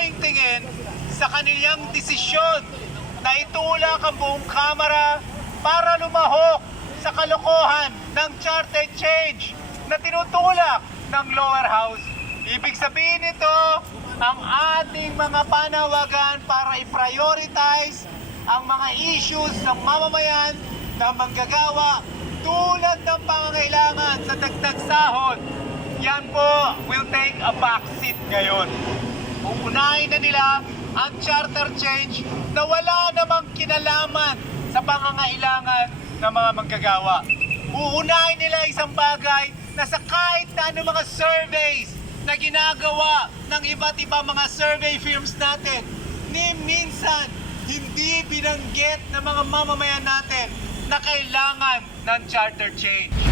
aming tingin sa kanilang desisyon na itulak ang buong Kamara para lumahok sa kalokohan ng charter change na tinutulak ng lower house. Ibig sabihin nito, ang ating mga panawagan para i-prioritize ang mga issues ng mamamayan na manggagawa tulad ng pangangailangan sa dagdag sahod, yan po will take a backseat ngayon. Uunahin na nila ang charter change na wala namang kinalaman sa pangangailangan ng mga manggagawa. Uunahin nila isang bagay na sa kahit na ano mga surveys na ginagawa ng iba't iba mga survey firms natin, ni minsan hindi binanggit ng mga mamamayan natin na kailangan ng charter change.